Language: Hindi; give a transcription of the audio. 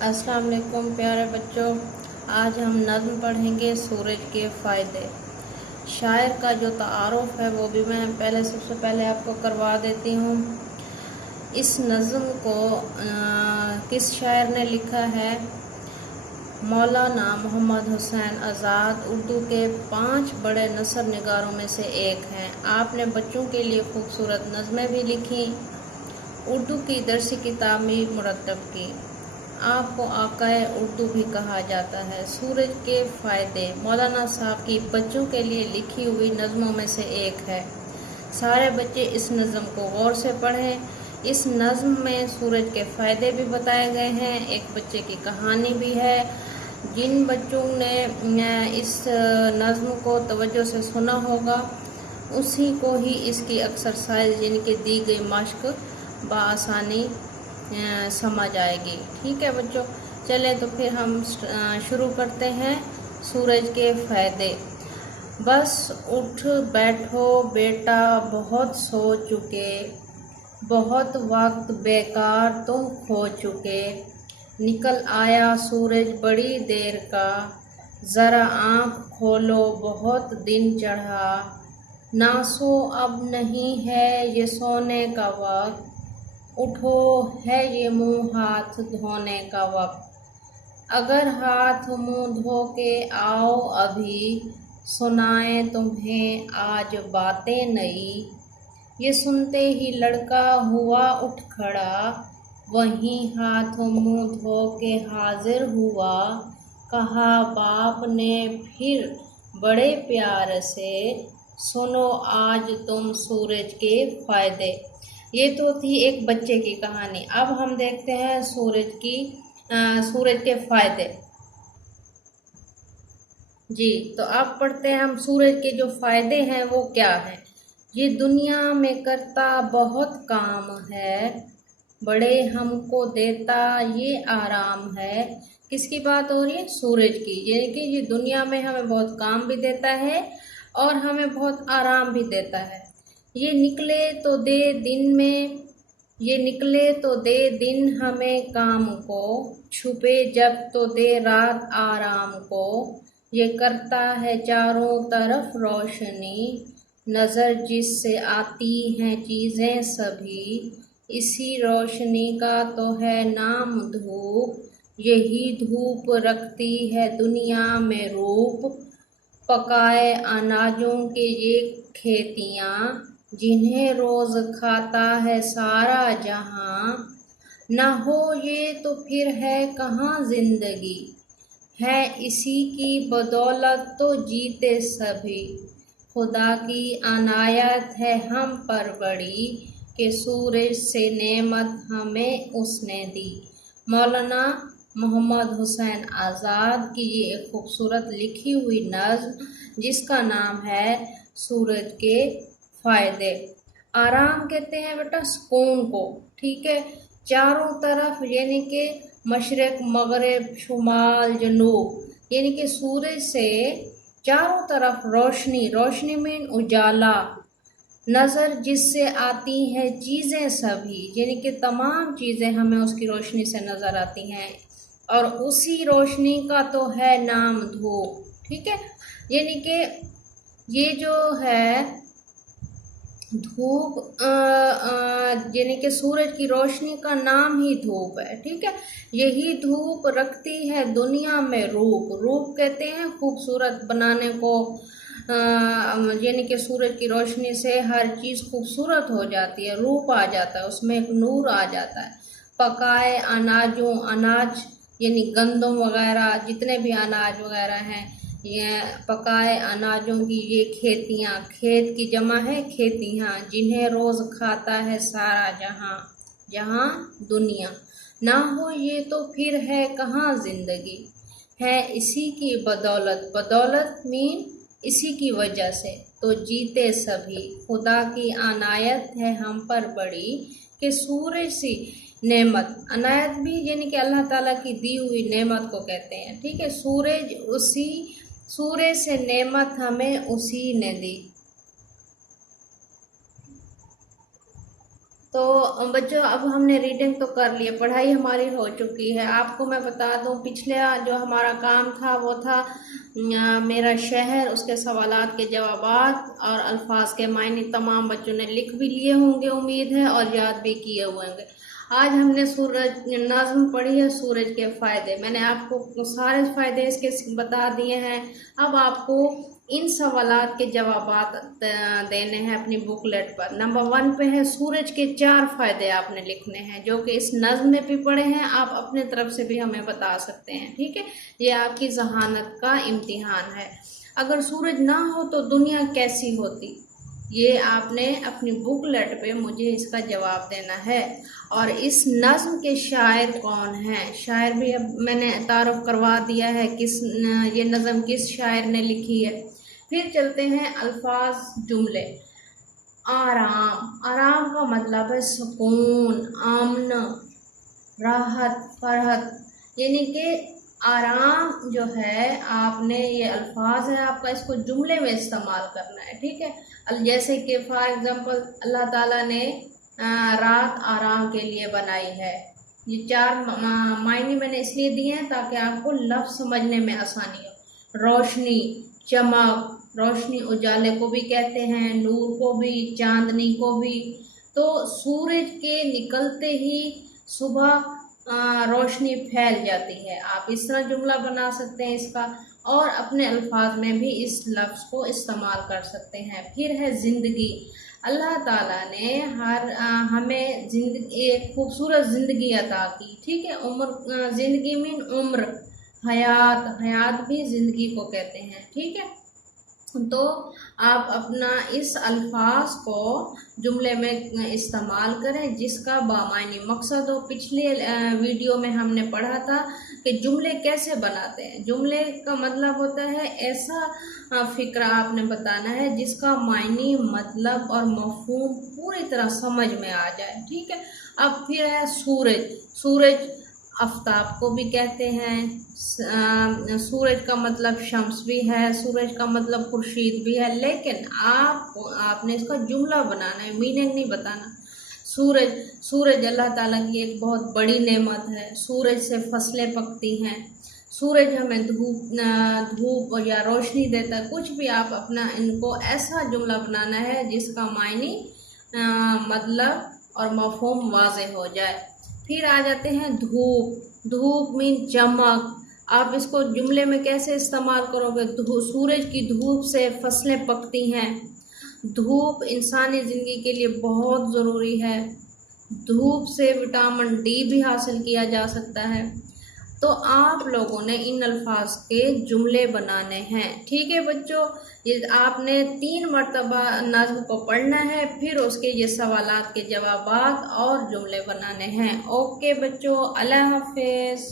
अस्सलाम वालेकुम प्यारे बच्चों। आज हम नज़्म पढ़ेंगे सूरज के फ़ायदे। शायर का जो तारुफ है वो भी मैं सबसे पहले आपको करवा देती हूँ। इस नज़्म को किस शायर ने लिखा है? मौलाना मोहम्मद हुसैन आज़ाद उर्दू के 5 बड़े नसर निगारों में से एक हैं। आपने बच्चों के लिए खूबसूरत नज़में भी लिखी, उर्दू की दरसी किताब भी मुरतब की। आपको आकाए उर्दू भी कहा जाता है। सूरज के फ़ायदे मौलाना साहब की बच्चों के लिए लिखी हुई नज़मों में से एक है। सारे बच्चे इस नज़म को गौर से पढ़ें। इस नज़म में सूरज के फ़ायदे भी बताए गए हैं, एक बच्चे की कहानी भी है। जिन बच्चों ने इस नज़म को तवज्जो से सुना होगा उसी को ही इसकी एक्सरसाइज जिनकी दी गई मश्क बआसानी समझ आएगी। ठीक है बच्चों, चलें तो फिर हम शुरू करते हैं। सूरज के फ़ायदे। बस उठ बैठो बेटा, बहुत सो चुके, बहुत वक्त बेकार तुम खो चुके। निकल आया सूरज बड़ी देर का, ज़रा आँख खोलो बहुत दिन चढ़ा। ना सो अब नहीं है ये सोने का वक्त, उठो है ये मुँह हाथ धोने का वक्त। अगर हाथ मुँह धो के आओ अभी, सुनाए तुम्हें आज बातें नई। ये सुनते ही लड़का हुआ उठ खड़ा, वहीं हाथ मुँह धो के हाजिर हुआ। कहा बाप ने फिर बड़े प्यार से, सुनो आज तुम सूरज के फ़ायदे। ये तो थी एक बच्चे की कहानी। अब हम देखते हैं सूरज के फ़ायदे। जी, तो अब पढ़ते हैं हम सूरज के जो फ़ायदे हैं वो क्या हैं। ये दुनिया में करता बहुत काम है, बड़े हमको देता ये आराम है। किसकी बात हो रही है? सूरज की। यानी कि ये दुनिया में हमें बहुत काम भी देता है और हमें बहुत आराम भी देता है। ये निकले तो दे दिन हमें काम को, छुपे जब तो दे रात आराम को। ये करता है चारों तरफ रोशनी, नज़र जिससे आती हैं चीज़ें सभी। इसी रोशनी का तो है नाम धूप, यही धूप रखती है दुनिया में रूप। पकाए अनाजों के ये खेतियाँ, जिन्हें रोज़ खाता है सारा जहां। न हो ये तो फिर है कहाँ ज़िंदगी, है इसी की बदौलत तो जीते सभी। खुदा की अनायत है हम पर बड़ी, कि सूरज से नेमत हमें उसने दी। मौलाना मोहम्मद हुसैन आज़ाद की ये एक खूबसूरत लिखी हुई नज़्म जिसका नाम है सूरज के फ़ायदे। आराम कहते हैं बेटा सुकून को, ठीक है। चारों तरफ यानी कि मशरिक मगरिब शुमाल जनूब, यानी कि सूरज से चारों तरफ रोशनी मीन उजाला। नज़र जिससे आती है चीज़ें सभी, यानी कि तमाम चीज़ें हमें उसकी रोशनी से नज़र आती हैं। और उसी रोशनी का तो है नाम धूप, ठीक है। यानी कि ये जो है धूप, यानी कि सूरज की रोशनी का नाम ही धूप है, ठीक है। यही धूप रखती है दुनिया में रूप कहते हैं खूबसूरत बनाने को। यानी कि सूरज की रोशनी से हर चीज़ खूबसूरत हो जाती है, रूप आ जाता है, उसमें एक नूर आ जाता है। पकाए अनाज यानी गंदम वगैरह जितने भी अनाज वगैरह हैं, ये पकाए अनाजों की ये खेतियाँ, खेत की जमा है खेतियाँ, जिन्हें रोज़ खाता है सारा जहां दुनिया। ना हो ये तो फिर है कहाँ ज़िंदगी, है इसी की बदौलत मीन इसी की वजह से तो जीते सभी। खुदा की अनायत है हम पर बड़ी, कि सूरज सी नेमत, अनायत भी यानी कि अल्लाह ताला की दी हुई नेमत को कहते हैं, ठीक है। सूरज से नेमत हमें उसी ने दी। तो बच्चों अब हमने रीडिंग तो कर लिया, पढ़ाई हमारी हो चुकी है। आपको मैं बता दूं पिछला जो हमारा काम था वो था मेरा शहर, उसके सवालात के जवाबात और अल्फाज के मायने तमाम बच्चों ने लिख भी लिए होंगे उम्मीद है, और याद भी किए हुए होंगे। आज हमने सूरज नज़्म पढ़ी है सूरज के फ़ायदे। मैंने आपको सारे फ़ायदे इसके बता दिए हैं। अब आपको इन सवालात के जवाबात देने हैं अपनी बुकलेट पर। नंबर 1 पे है सूरज के 4 फ़ायदे आपने लिखने हैं, जो कि इस नज़्म में भी पढ़े हैं, आप अपने तरफ से भी हमें बता सकते हैं। ठीक है, ये आपकी जहानत का इम्तिहान है। अगर सूरज ना हो तो दुनिया कैसी होती, ये आपने अपनी बुकलेट पे मुझे इसका जवाब देना है। और इस नज़्म के शायर कौन हैं, शायर भी अब मैंने तारुफ करवा दिया है, ये नज़्म किस शायर ने लिखी है। फिर चलते हैं अल्फाज जुमले। आराम, आराम का मतलब है सुकून, अमन, राहत, फरहत, यानी कि आराम जो है आपने ये अल्फाज है आपका, इसको जुमले में इस्तेमाल करना है। ठीक है, जैसे कि फॉर एग्जांपल अल्लाह ताला ने रात आराम के लिए बनाई है। ये 4 मायने मैंने इसलिए दिए हैं ताकि आपको लफ्ज़ समझने में आसानी हो। रोशनी, चमक, रोशनी उजाले को भी कहते हैं, नूर को भी, चांदनी को भी। तो सूरज के निकलते ही सुबह रोशनी फैल जाती है। आप इस तरह जुमला बना सकते हैं इसका, और अपने अल्फाज में भी इस लफ्ज़ को इस्तेमाल कर सकते हैं। फिर है ज़िंदगी। अल्लाह ताला ने हमें जिंदगी, एक खूबसूरत ज़िंदगी अता की। ठीक है, उम्र, ज़िंदगी मीन उम्र, हयात, हयात भी ज़िंदगी को कहते हैं। ठीक है, तो आप अपना इस अल्फाज को जुमले में इस्तेमाल करें जिसका बामायनी मकसद हो। पिछले वीडियो में हमने पढ़ा था कि जुमले कैसे बनाते हैं। जुमले का मतलब होता है ऐसा फ़िक्रा आपने बताना है जिसका मायनी, मतलब और मफ़हूम पूरी तरह समझ में आ जाए। ठीक है, अब फिर है सूरज। सूरज आफ्ताब को भी कहते हैं, सूरज का मतलब शम्स भी है, सूरज का मतलब खुर्शीद भी है, लेकिन आपने इसका जुमला बनाना है, मीनिंग नहीं बताना। सूरज, सूरज अल्लाह ताला की एक बहुत बड़ी नेमत है। सूरज से फसलें पकती हैं, सूरज हमें धूप या रोशनी देता है। कुछ भी आप अपना इनको ऐसा जुमला बनाना है जिसका मायनी, मतलब और मफ़हूम वाज़ेह हो जाए। फिर आ जाते हैं धूप। धूप मीन चमक। आप इसको जुमले में कैसे इस्तेमाल करोगे? सूरज की धूप से फसलें पकती हैं। धूप इंसानी ज़िंदगी के लिए बहुत ज़रूरी है। धूप से विटामिन डी भी हासिल किया जा सकता है। तो आप लोगों ने इन अल्फाज के जुमले बनाने हैं। ठीक है बच्चों, ये आपने 3 मरतबा नज़्म को पढ़ना है, फिर उसके ये सवालात के जवाबात और जुमले बनाने हैं। ओके बच्चों, अल्लाह हाफिज़।